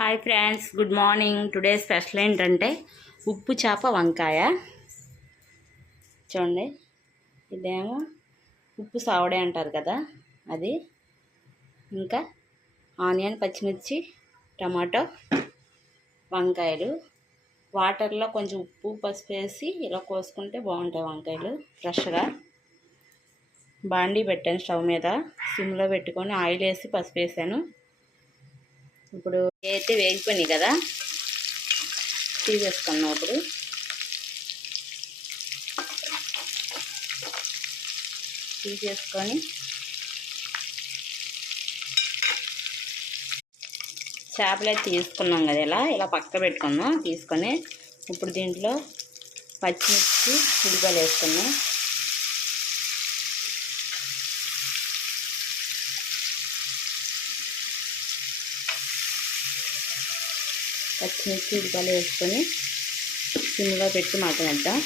Hi friends, good morning. Today special ఏంటంటే ఉప్పు చేప వంకాయ. చూడండి, ఇదేమో ఉప్పు సావడే అంటారు కదా, అది. ఇంకా ఆనియన్, పచ్చిమిర్చి, టమాటో, వంకాయలు. వాటర్లో కొంచెం ఉప్పు, పసుపు వేసి ఇలా కోసుకుంటే బాగుంటాయి వంకాయలు ఫ్రెష్గా. బాండీ పెట్టాను స్టవ్ మీద, సిమ్లో పెట్టుకొని ఆయిల్ వేసి పసుపు వేసాను. ఇప్పుడు అయితే వేగిపోయినాయి కదా, తీసేసుకున్నాం. ఇప్పుడు తీసేసుకొని చేపలు అయితే తీసుకున్నాం కదా, ఇలా పక్క పెట్టుకున్నాం. తీసుకొని ఇప్పుడు దీంట్లో పచ్చిమిర్చి, ఉల్లిపాయలు వేసుకున్నాం. పచ్చిమిర్చి, ఉల్లిపాయలు వేసుకొని సిమ్లో పెట్టి మగ్గనిద్దాం.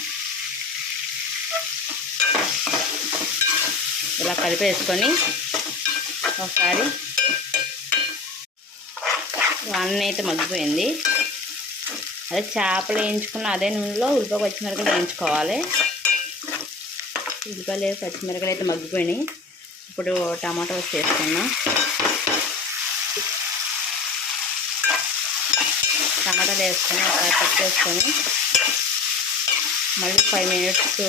ఇలా కలిపేసుకొని ఒకసారి అన్నీ అయితే మగ్గిపోయింది. అదే చేపలు వేయించుకున్న అదే నూనెలో ఉల్లిపాయ, పచ్చిమిరపకాయలు వేయించుకోవాలి. ఉల్లిపాయలు వేసి పచ్చిమిరపకాయలు అయితే మగ్గిపోయినాయి. ఇప్పుడు టమాటో వేసుకున్నాం. టమాటాలు వేసుకొని ఒకసారి పెట్టేసుకొని మళ్ళీ 5 మినిట్స్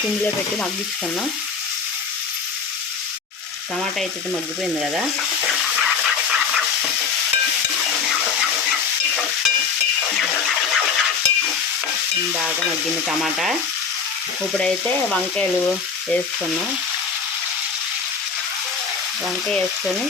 సిమ్లో పెట్టి మగ్గించుకున్నాం. టమాటా అయితే మగ్గిపోయింది కదా, బాగా మగ్గింది టమాటా. ఇప్పుడైతే వంకాయలు వేసుకున్నాం. వంకాయ వేసుకొని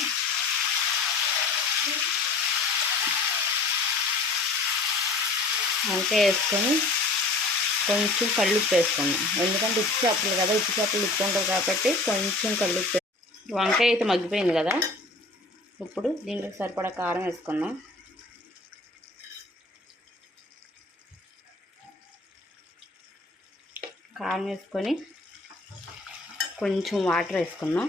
కొంచెం కల్లుప్పు వేసుకున్నాం. ఎందుకంటే ఉప్పు చేపలు కదా, ఉప్పు చేపలు ఉప్పు ఉంటుంది కాబట్టి కొంచెం కల్లుప్పు. వంకాయ అయితే మగ్గిపోయింది కదా, ఇప్పుడు దీంట్లో సరిపడా కారం వేసుకున్నాం. కారం వేసుకొని కొంచెం వాటర్ వేసుకున్నాం.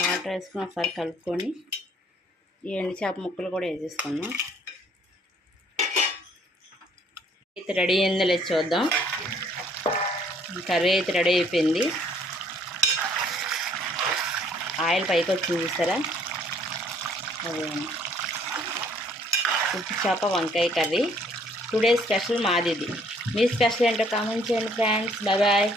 వాటర్ వేసుకుని ఒకసారి కలుపుకొని ఈ ఎండు చేప ముక్కలు కూడా వేసేసుకున్నాం. అయితే రెడీ అయిందో లేదు చూద్దాం. కర్రీ అయితే రెడీ అయిపోయింది. ఆయిల్ పైకి వచ్చింది చూసారా, అదే ఉప్పు చేప వంకాయ కర్రీ. టుడే స్పెషల్ మాది ఇది. మీ స్పెషల్ ఏంటో కామెంట్ చేయండి ఫ్రెండ్స్. Bye bye.